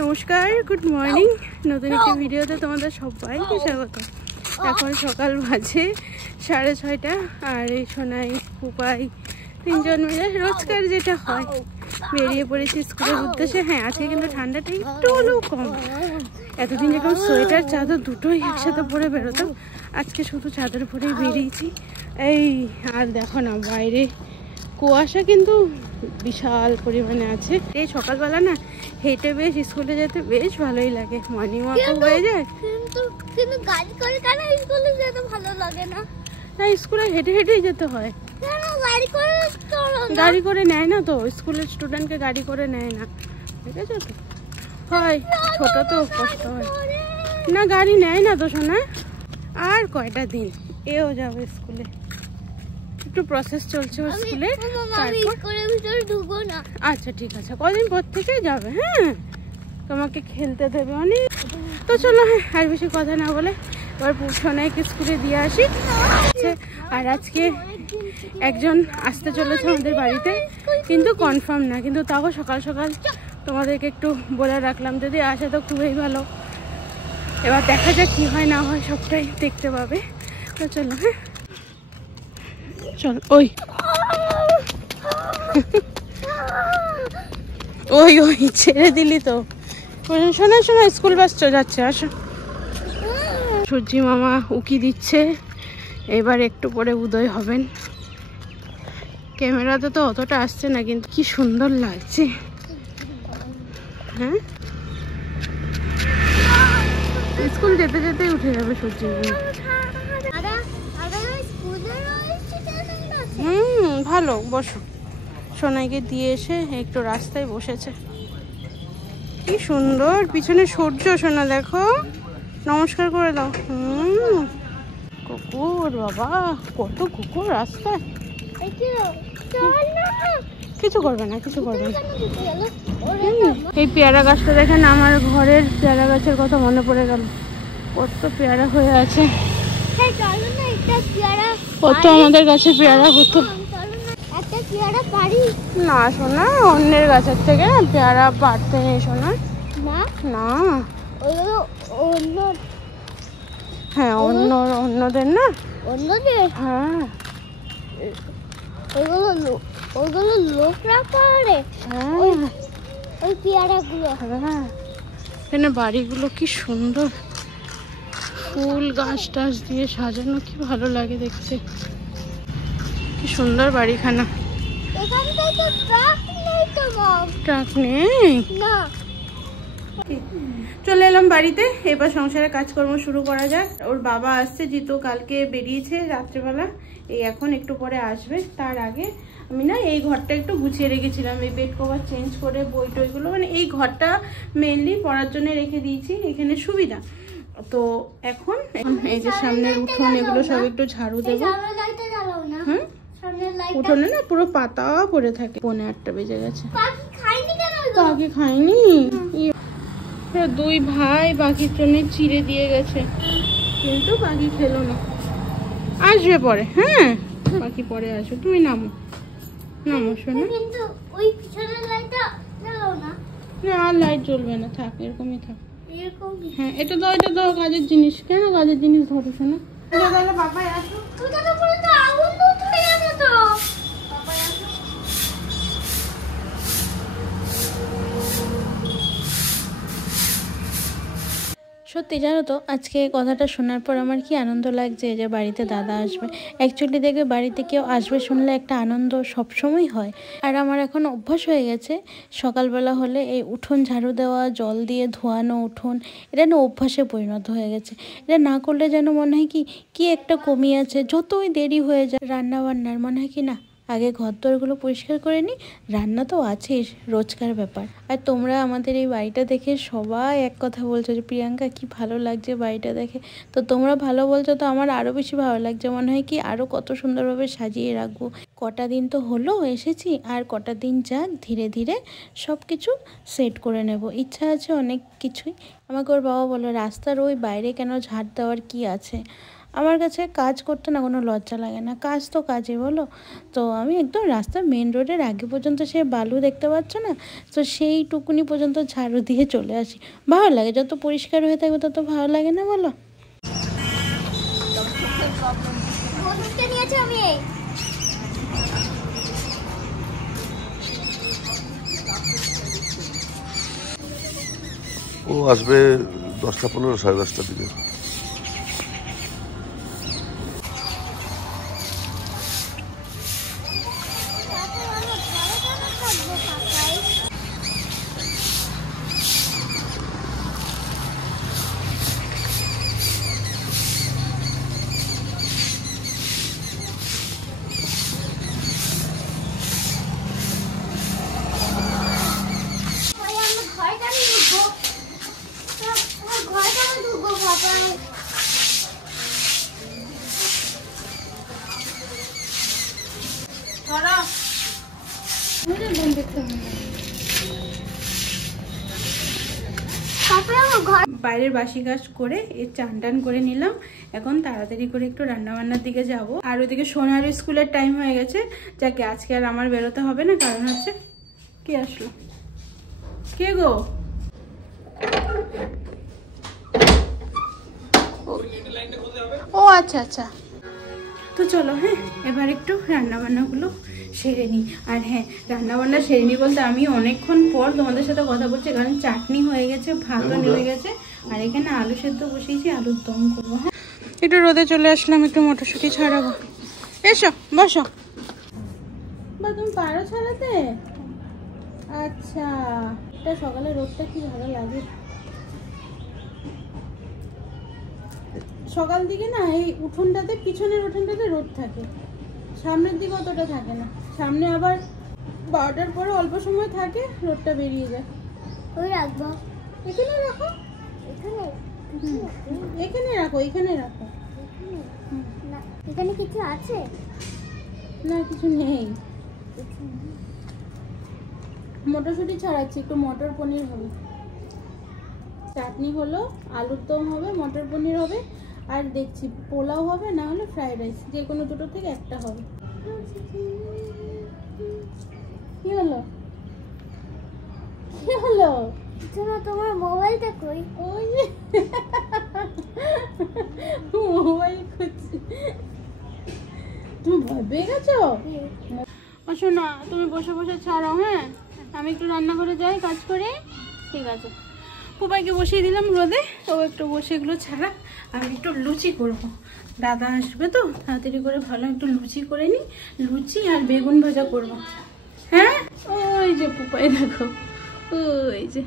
নমস্কার, good morning. নতুন একটি ভিডিওতে তোমাদের সবাইকে স্বাগত। এখন সকাল বাজে 6:30 আর এই সোনাই পুপাই তিনজন মিলে রোজকার যেটা হয় বেরিয়ে পড়েছি স্কুলের উদ্দেশ্যে। হ্যাঁ, আজকে কিন্তু ঠান্ডাটা একটু হলেও কম। এতদিন যেরকম সোয়েটার চাদর দুটোই একসাথে পরে বেরোতাম, আজকে শুধু চাদর পরেই বেরিয়েছি। এই আর দেখো না, বাইরে কুয়াশা কিন্তু বিশাল পরিমাণে আছে। এই সকালবেলা না হেঁটে বেশ স্কুলে যেতে বেশ ভালোই লাগে, মর্নিং ওয়াকও হয়ে যায়। কিন্তু গাড়ি করে কেন স্কুলে যেতে ভালো লাগে না? না, স্কুলে হেঁটে হেঁটেই যেতে হয়। কেন গাড়ি করে চলো না? গাড়ি করে নেয় না তো, স্কুলের স্টুডেন্টকে গাড়ি করে নেয় না, ঠিক আছে তো? হয় ছোট তো কষ্ট হয় না, গাড়ি নেয় না তো শোনা। আর কয়টা দিন এও যাবে স্কুলে, একটু প্রসেস চলছে ওর স্কুলে। আচ্ছা ঠিক আছে, কদিন পর থেকে যাবে। হ্যাঁ, তোমাকে খেলতে দেবে অনেক। তো চলো, হ্যাঁ আর বেশি কথা না বলে এবার সোনাইকে স্কুলে দিয়ে আসি। আর আজকে একজন আসতে চলেছে আমাদের বাড়িতে, কিন্তু কনফার্ম না, কিন্তু তাও সকাল সকাল তোমাদেরকে একটু বলে রাখলাম, যদি আসে তো খুবই ভালো। এবার দেখা যাক কি হয় না হয়, সবটাই দেখতে পাবে। তো চলো, হ্যাঁ চল। ওই ওই ওই ছেড়ে দিলি তো। শোনা শোনা, স্কুল বাস যাচ্ছে, আসো। সূর্যি মামা উকি দিচ্ছে, এবার একটু পরে উদয় হবেন। ক্যামেরাতে তো অতটা আসছে না, কিন্তু কি সুন্দর লাগছে। হ্যাঁ, স্কুল যেতে যেতেই উঠে যাবে সূর্যি। ভালো, বসো। সোনাইকে দিয়ে এসে একটু রাস্তায় বসেছে। কি সুন্দর পিছনে সূর্য, সোনা দেখো, নমস্কার করে দাও। কুকুর, বাবা কত কুকুর রাস্তায়। কিছু করবে না, কিছু করবে না। এই পেয়ারা গাছটা দেখেন, আমার ঘরের পেয়ারা গাছের কথা মনে পড়ে গেল। কত পেয়ারা হয়ে আছে, কত আমাদের গাছে পেয়ারা হতো। না শোনা, অন্যের গাছের থেকে না পেয়ারা পারতে নেই শোনা। না, হ্যাঁ অন্যদের না, হ্যাঁ ওইগুলো লোকরা পারে। ওই পেয়ারাগুলো, হ্যাঁ এখানে বাড়িগুলো কি সুন্দর, ফুল গাছ টাছ দিয়ে সাজানো, কি ভালো লাগে দেখতে। কি সুন্দর বাড়িখানা। ট্রাক নেই, চলে এলাম বাড়িতে। এবার সংসারে কাজকর্ম শুরু করা যাক। ওর বাবা আসছে, জিতু কালকে বেরিয়েছে রাত্রেবেলা, এই এখন একটু পরে আসবে। তার আগে আমি না এই ঘরটা একটু গুছিয়ে রেখেছিলাম, এই বেড কভার চেঞ্জ করে বই টইগুলো, মানে এই ঘরটা মেনলি পড়ার জন্য রেখে দিয়েছি, এখানে সুবিধা। তো এখন এই যে সামনের উঠোন, এগুলো সব একটু ঝাড়ু দেবো। হুম, উঠোনে না পুরো পাতা পড়ে থাকে। 8:30 বেজে গেছে, পাখি খায়নি। দুই ভাই পাখির জন্য চিড়ে দিয়ে গেছে, কিন্তু পাখি খেলো না। আসবে পরে, হ্যাঁ পাখি পরে আসবে। তুমি নামো নামো শোনো। না আর লাইট জ্বলবে না, থাক এরকমই থাক। হ্যাঁ এটা দাও, এটা দাও, কাজের জিনিস। কেন কাজের জিনিস ধরো শোনা? বাবাই আসো। সত্যি জানো তো, আজকে কথাটা শোনার পর আমার কি আনন্দ লাগছে যে বাড়িতে দাদা আসবে। অ্যাকচুয়ালি দেখবে বাড়িতে কেউ আসবে শুনলে একটা আনন্দ সবসময় হয়। আর আমার এখন অভ্যাস হয়ে গেছে, সকালবেলা হলে এই উঠোন ঝাড়ু দেওয়া, জল দিয়ে ধোয়ানো উঠোন, এটা না অভ্যাসে পরিণত হয়ে গেছে। এটা না করলে যেন মনে হয় কি একটা কমি আছে। যতই দেরি হয়ে যায় রান্না বান্নার, মনে হয় কি না আগে ঘরদোরগুলো পরিষ্কার করে নিই, রান্না তো আছেই, রোজকার ব্যাপার। আর তোমরা আমাদের এই বাড়িটা দেখে সবাই এক কথা বলছো যে প্রিয়াঙ্কা কি ভালো লাগছে বাড়িটা দেখে। তো তোমরা ভালো বলছো তো আমার আরও বেশি ভালো লাগছে, মনে হয় কি আরও কত সুন্দরভাবে সাজিয়ে রাখবো। কটা দিন তো হলো এসেছি, আর কটা দিন যাক, ধীরে ধীরে সব কিছু সেট করে নেব। ইচ্ছা আছে অনেক কিছুই। আমাকে ওর বাবা বলো, রাস্তার ওই বাইরে কেন ঝাড় দেওয়ার কি আছে? আমার কাছে কাজ করতে না কোনো লজ্জা লাগে না, কাজ তো কাজই বলো। তো আমি একদম রাস্তা মেন রোডের আগে পর্যন্ত সে বালু দেখতে পাচ্ছ না, তো সেইটুকুনি পর্যন্ত ঝাড়ু দিয়ে চলে আসি। ভালো লাগে, যত পরিষ্কার হয়ে থাকবে তত ভালো লাগে না বলো। ও আসবে 10টা 15, 10:30টার দিকে। বাইরের বাসি কাজ করে এই চান টান করে নিলাম, এখন তাড়াতাড়ি করে একটু রান্নাবান্নার দিকে যাব। আর ওইদিকে সোনার স্কুলের টাইম হয়ে গেছে, যাকে আজকে আর আমার বেরোতে হবে না, কারণ হচ্ছে কে আসলো, কে গো? ও আচ্ছা আচ্ছা, তো চলো হ্যাঁ এবার একটু রান্নাবান্নাগুলো সেরে নিই। আর হ্যাঁ, রান্নাবান্না সেরে নিই বলতে আমি অনেকক্ষণ পর তোমাদের সাথে কথা বলছি, কারণ চাটনি হয়ে গেছে, ভাতও নেমে গেছে, আর এখানে আলু সেদ্ধ বসিয়েছি, আলুর দম করবো। হ্যাঁ একটু রোদে চলে আসলাম, একটু মটরশুঁটি ছাড়াবো। এসো বসো। বা তুমি পারো ছাড়াতে? আচ্ছা, এটা সকালে রোদটা কি ভালো লাগে। সকাল দিকে না এই উঠোনটাতে, পিছনের উঠোনটাতে রোদ থাকে, সামনের দিকে অতটা থাকে না। সামনে আবার 12টার পরে অল্প সময় থাকে, রোদটা বেরিয়ে যায়। ওই রাখবো, এখানে রাখো, এখানে এখানে রাখো, এখানে রাখো। না, এখানে কিছু আছে না কিছু নেই, মটরশুঁটি ছাড়াচ্ছি, একটু মটর পনির হবে, চাটনি হলো, আলুর দম হবে, মটর পনির হবে, আর দেখছি পোলাও হবে, না হলে ফ্রাইড রাইস, যে কোনো দুটো থেকে একটা হবে। কি হলো, কি হলো? শোনো, তোমার মোবাইলটা কই? ওই মোবাইল খুঁজছি। তুমি ভয় পেয়ে গেছো? শোনো, তুমি বসে বসে ছাড়াও, হ্যাঁ আমি একটু রান্নাঘরে যাই, কাজ করে। ঠিক আছে, পুপাইকে বসিয়ে দিলাম রোদে, ও একটু বসে এগুলো ছাড়া, আমি একটু লুচি করব। দাদা আসবে তো, তাড়াতাড়ি করে ভালো একটু লুচি করে নিই, লুচি আর বেগুন ভাজা করব। হ্যাঁ ওই যে পুপাই দেখো, ওই যে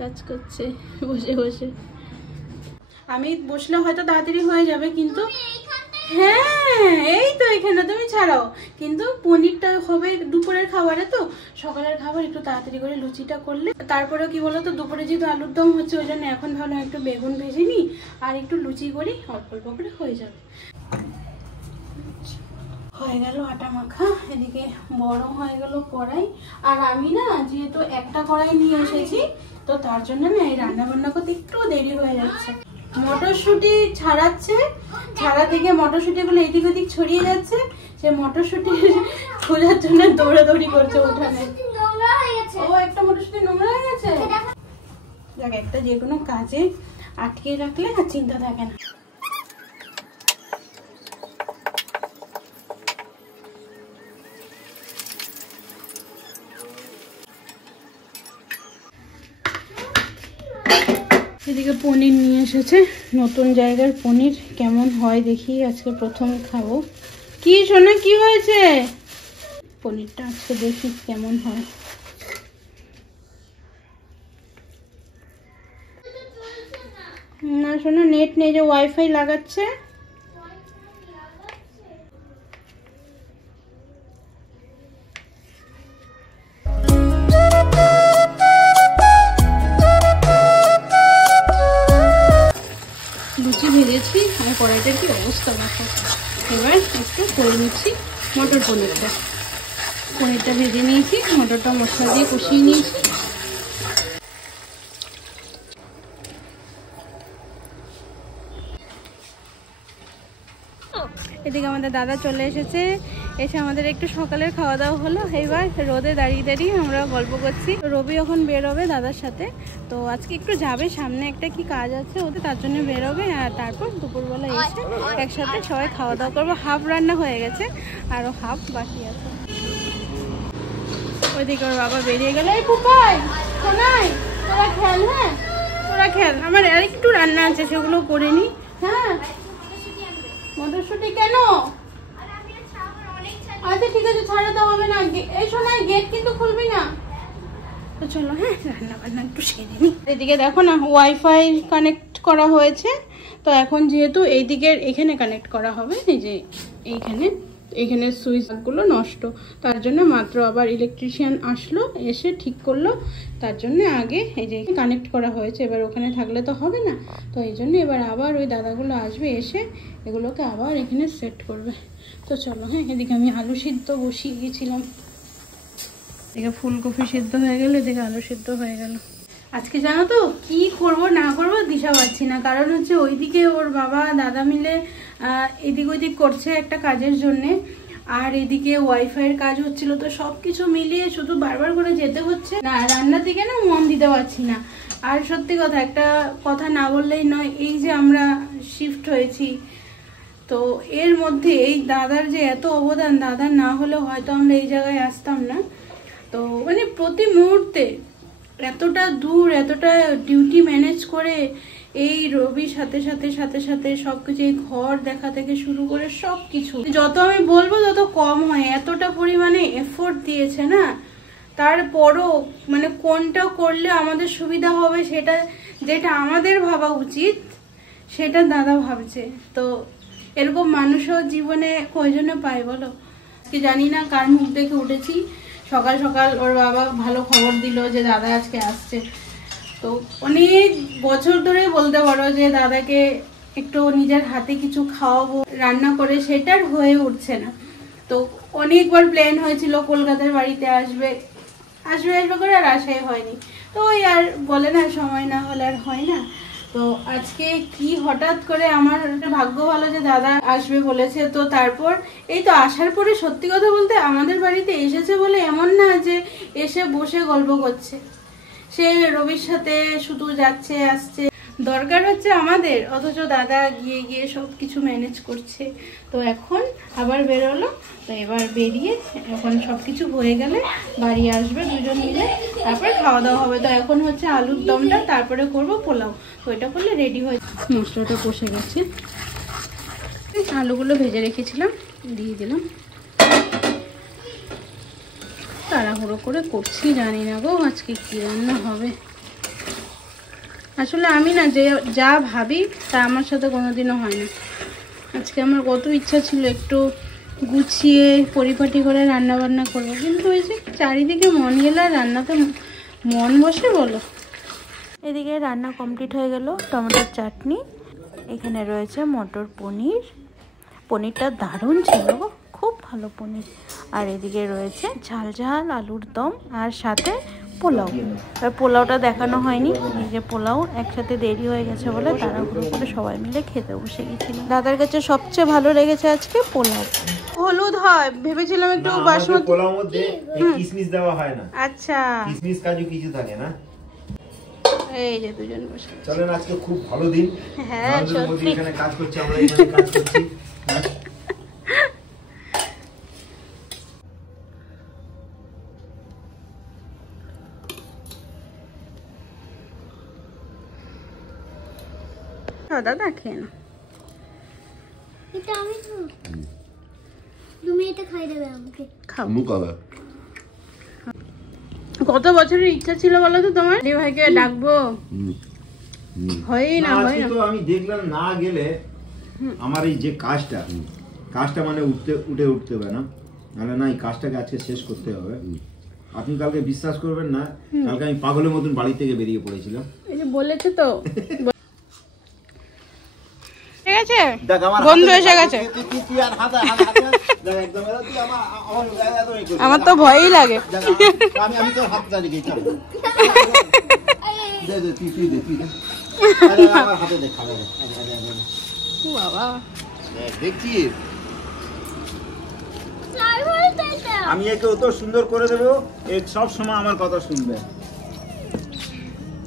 কাজ করছে বসে বসে। আমি বসলে হয়তো তাড়াতাড়ি হয়ে যাবে, কিন্তু হ্যাঁ এই তো এখানে তুমি ছাড়াও, কিন্তু পনিরটা হবে দুপুরের খাবারে, তো সকালের খাবার একটু তাড়াতাড়ি করে লুচিটা করলে, তারপরে কি বলো তো, দুপুরে যেহেতু আলুর দম হচ্ছে, ওই জন্য এখন ভালো একটু বেগুন ভেজে নিই আর একটু লুচি করি, অল্প অল্প করে হয়ে যাবে। হয়ে গেল আটা মাখা, এদিকে বড় হয়ে গেল কড়াই। আর আমি না যেহেতু একটা কড়াই নিয়ে এসেছি, তো তার জন্য না এই রান্না বান্না করতে একটু দেরি হয়ে যাচ্ছে। মটরশুঁটি ছাড়াচ্ছে, ছাড়া থেকে মটরশুঁটিগুলো এদিক ওদিক ছড়িয়ে যাচ্ছে, সে মটরশুঁটি খোঁজার জন্য দৌড়াদৌড়ি করছে উঠানে। ও একটা মটরশুঁটি নোংরা হয়ে গেছে, দেখ একটা যে কোনো কাজে আটকে রাখলে আর চিন্তা থাকে না। এদিকে পনির নিয়ে এসেছে, নতুন জায়গার পনির, কেমন হয় দেখি, আজকে প্রথম খাবো। কি সোনা কি হয়েছে? পনিরটা আজকে দেখি কেমন হয়। না সোনা নেট নেই, যে ওয়াইফাই লাগাচ্ছে। লুচি ভেজেছি, আর কড়াইটার কি অবস্থা দেখো। এবার একটু করে নিচ্ছি মটর পনিরটা, পনিরটা ভেজে নিয়েছি, মটরটা মশলা দিয়ে কষিয়ে নিয়েছি। এদিকে আমাদের দাদা চলে এসেছে, এসে আমাদের একটু সকালের খাওয়া দাওয়া হলো। এইবার রোদে দাঁড়িয়ে দাঁড়িয়ে আমরা গল্প করছি। রবি এখন বেরোবে দাদার সাথে, তো আজকে একটু যাবে, সামনে একটা কি কাজ আছে ওদের, তার জন্য বেরোবে। আর তারপর দুপুরবেলা এসে একসাথে সবাই খাওয়া দাওয়া করবো। হাফ রান্না হয়ে গেছে, আরও হাফ বাকি আছে। ওইদিকে ওর বাবা বেরিয়ে গেল। এই পুপাই শোনাই, তোরা খেল, হ্যাঁ তোরা খেল, আমার আর একটু রান্না আছে সেগুলো করে নি। হ্যাঁ মটরশুঁটি কেন? আচ্ছা ঠিক আছে, ছাড়াতে হবে না। এই শোনাই, গেট কিন্তু খুলবি না। তো চলো হ্যাঁ রান্না বান্না একটু সেরে নি। এদিকে দেখো না ওয়াইফাই কানেক্ট করা হয়েছে, তো এখন যেহেতু এইদিকের এখানে কানেক্ট করা হবে, এই যে এইখানে সুইচগুলো নষ্ট, তার জন্য মাত্র আবার ইলেকট্রিশিয়ান আসলো, এসে ঠিক করলো। তার জন্য আগে এই যে কানেক্ট করা হয়েছে, এবার ওখানে থাকলে তো হবে না, তো এই জন্য এবার আবার ওই দাদাগুলো আসবে, এসে এগুলোকে আবার এখানে সেট করবে। তো চলো হ্যাঁ, এদিকে আমি আলু সিদ্ধ বসিয়ে গিয়েছিলাম, এদিকে ফুলকপি সিদ্ধ হয়ে গেল, এদিকে আলু সিদ্ধ হয়ে গেল। আজকে জানো তো কি করব না করব দিশা পাচ্ছি না, কারণ হচ্ছে ওইদিকে ওর বাবা দাদা মিলে এদিক ওইদিক করছে একটা কাজের জন্যে, আর এদিকে ওয়াইফাইয়ের কাজ হচ্ছিল, তো সব কিছু মিলিয়ে শুধু বারবার করে যেতে হচ্ছে না, রান্নার দিকে না মন দিতে পারছি না। আর সত্যি কথা, একটা কথা না বললেই নয়, এই যে আমরা শিফট হয়েছি, তো এর মধ্যে এই দাদার যে এত অবদান, দাদা না হলে হয়তো আমরা এই জায়গায় আসতাম না। তো মানে প্রতি মুহূর্তে এতটা দূর, এতটা ডিউটি ম্যানেজ করে এই রবির সাথে সাথে সাথে সাথে সবকিছু, এই ঘর দেখা থেকে শুরু করে সবকিছু, যত আমি বলবো তত কম হয়। এতটা পরিমাণে এফোর্ট দিয়েছে না, তারপরও মানে কোনটা করলে আমাদের সুবিধা হবে, সেটা যেটা আমাদের ভাবা উচিত সেটা দাদা ভাবছে। তো এরকম মানুষও জীবনে কয়জনে পায় বলো? কি জানি না কার মুখ দেখে উঠেছি, সকাল সকাল ওর বাবা ভালো খবর দিল যে দাদা আজকে আসছে। তো অনেক বছর ধরে বলতে পারো যে দাদাকে একটু নিজের হাতে কিছু খাওয়াবো রান্না করে, সেটার হয়ে উঠছে না। তো অনেকবার প্ল্যান হয়েছিল কলকাতার বাড়িতে আসবে করে, আর আসাই হয়নি। তো ওই আর বলে না, সময় না হলে আর হয় না। তো আজকে কি হঠাৎ করে, আমার ভাগ্য ভালো যে দাদা আসবে বলেছে। তো তারপর এই তো আসার পরে সত্যি কথা বলতে আমাদের বাড়িতে এসেছে বলে এমন না যে এসে বসে গল্প করছে, সে রবির সাথে শুধু যাচ্ছে আসছে, দরকার হচ্ছে আমাদের, অথচ দাদা গিয়ে গিয়ে সব কিছু ম্যানেজ করছে। তো এখন আবার বেরোলো, তো এবার বেরিয়ে এখন সব কিছু হয়ে গেলে বাড়ি আসবে দুজন মিলে, তারপরে খাওয়া দাওয়া হবে। তো এখন হচ্ছে আলুর দমটা, তারপরে করব পোলাও, তো এটা করলে রেডি হয়ে। মশলাটা কষে গেছে, আলুগুলো ভেজে রেখেছিলাম দিয়ে দিলাম। তাড়াহুড়ো করে করছি, জানি না গো আজকে কি রান্না হবে। আসলে আমি না যে যা ভাবি তা আমার সাথে কোনোদিনও হয় না। আজকে আমার কত ইচ্ছা ছিল একটু গুছিয়ে পরিপাটি করে রান্না বান্না করবো, কিন্তু ওই যে চারিদিকে মন গেলে আর রান্নাতে মন বসে বলো। এদিকে রান্না কমপ্লিট হয়ে গেল, টমেটোর চাটনি, এখানে রয়েছে মটর পনির, পনিরটা দারুণ ছিল, খুব ভালো পনির। আর এদিকে রয়েছে ঝাল ঝাল আলুর দম, আর সাথে পোলাও। পোলাওটা দেখানো হয়নি, এই যে পোলাও একসাথে দেরি হয়ে গেছে বলে তাড়াহুড়ো করে সবাই মিলে খেতে বসে গেছিল। দাদার কাছে সবচেয়ে ভালো লেগেছে আজকে পোলাও। হলুদ হয় ভেবেছিলাম একটু, বাসমতি পোলাওর মধ্যে কিশমিশ দেওয়া হয় না। আচ্ছা, কিশমিশ কাজু কিছু থাকে না। এই যে দুজন বসে চলেন, আজকে খুব ভালো দিন। হ্যাঁ সত্যি, এখানে কাজ করছি, আমরা এখানে কাজ করছি। দাদা খেয়ে না, এটা আমি তো, তুমি এটা খাই দেবে আমাকে। খাও। মুকালা কত বছরের ইচ্ছা ছিল বলো তো তোমার, এই ভাইকে ডাকবো, হয়ই না হয় না। তো আমি দেখলাম না গেলে আমার এই যে কাজটা মানে উঠতে হবে না, নাহলে না এই কাজটাকে আজকে শেষ করতে হবে। আপনি কালকে বিশ্বাস করবেন না, কালকে আমি পাগলের মতন বাড়ি থেকে বেরিয়ে পড়েছিলাম। এই যে বলেছে তো, ঠিক আছে বন্ধু এসে গেছে, আমার তো ভয়ই লাগে। আমি তো হাত চালিয়ে বাবা দেখছি আমি একে অত সুন্দর করে দেবো, এ সব সময় আমার কথা শুনবে।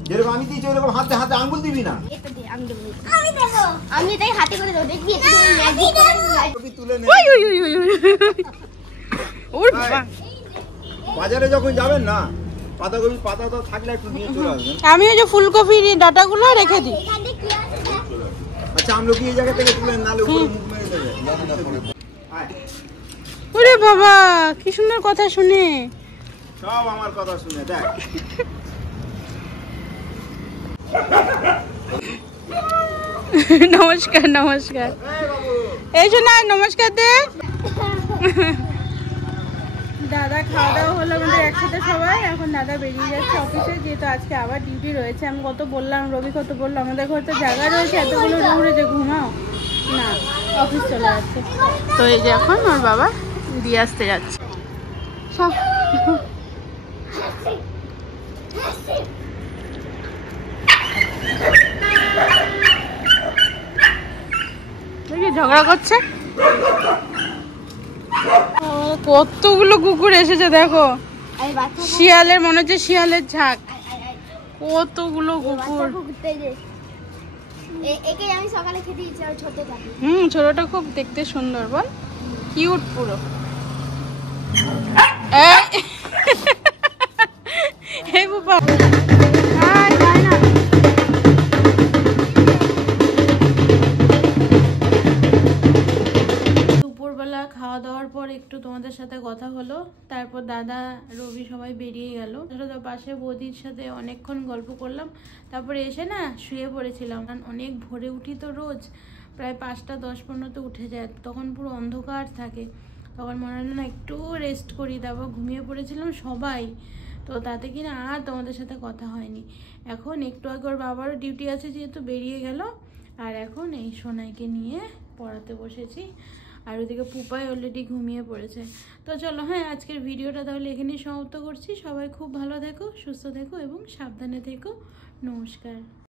যেরকম আমি দিয়েছি ওরকম হাতে হাতে আঙ্গুল দিবি না। আমি তাই হাতে করে দেবো, দেখবি তুলে নে। ওই ওই ওই ওই ওই। ওর বাবা। বাজারে যখন যাবেন না, পাতাকপি পাতা তো থাকলে একটু নিয়ে চলে আসবেন। আমি ওই যে ফুলকপির ডাটাগুলো রেখে দিই। এখানে কি আছে দেখ। আচ্ছা আমলকি এই জায়গা থেকে তুলে নালে উপরে মুখ মেরে দেবে। আয়, ওরে বাবা কি সুন্দর কথা শুনে। সব আমার কথা শুনে দেখ। নমস্কার নমস্কার। এই বাবু, এই শোনা নমস্কার দে। দাদা খাওয়া দাওয়া হলো আমাদের একসাথে সবাই। এখন দাদা বেরিয়ে যাচ্ছে অফিসে, যেহেতু আজকে আবার ডিউটি রয়েছে। আমি কত বললাম, রবি কত বললো আমাদের ঘরে তো জায়গা রয়েছে, এতগুলো রুম রয়েছে, ঘুমাও না, অফিস চলে যাচ্ছে। তো এই যে এখন ওর বাবা দিয়ে আসতে যাচ্ছে। সব দেখি ঝগড়া করছে। কতগুলো কুকুর এসেছে দেখো, আরে বাচ্চা শিয়ালের মনে হচ্ছে শিয়ালের ঝাঁক, কতগুলো কুকুর। ঘুরতে যে একে আমি সকালে খেতে দিয়েছি, আর ছোটটা ছোটটা খুব দেখতে সুন্দর, বল কিউট পুরো। এই বাবা হাই হাই না। দুপুরবেলা খাওয়া দাওয়ার পর একটু তোমাদের সাথে কথা হলো, তারপর দাদা রবি সবাই বেরিয়ে গেল। পাশে বৌদির সাথে অনেকক্ষণ গল্প করলাম, তারপরে এসে না শুয়ে পড়েছিলাম। কারণ অনেক ভোরে উঠি তো রোজ, প্রায় 5টা 10-15 উঠে যায়, তখন পুরো অন্ধকার থাকে। তখন মনে হলো না একটু রেস্ট করি, তারপর ঘুমিয়ে পড়েছিলাম সবাই। তো তাতে কিনা আর তোমাদের সাথে কথা হয়নি। এখন একটু আগে ওর বাবারও ডিউটি আছে যেহেতু বেরিয়ে গেল, আর এখন এই সোনাইকে নিয়ে পড়াতে বসেছি। আর ওদিকে পুপাই অলরেডি ঘুমিয়ে পড়েছে। তো চলো হ্যাঁ, আজকের ভিডিওটা তাহলে এখানেই সমাপ্ত করছি। সবাই খুব ভালো থেকো, সুস্থ থেকো এবং সাবধানে থেকো। নমস্কার।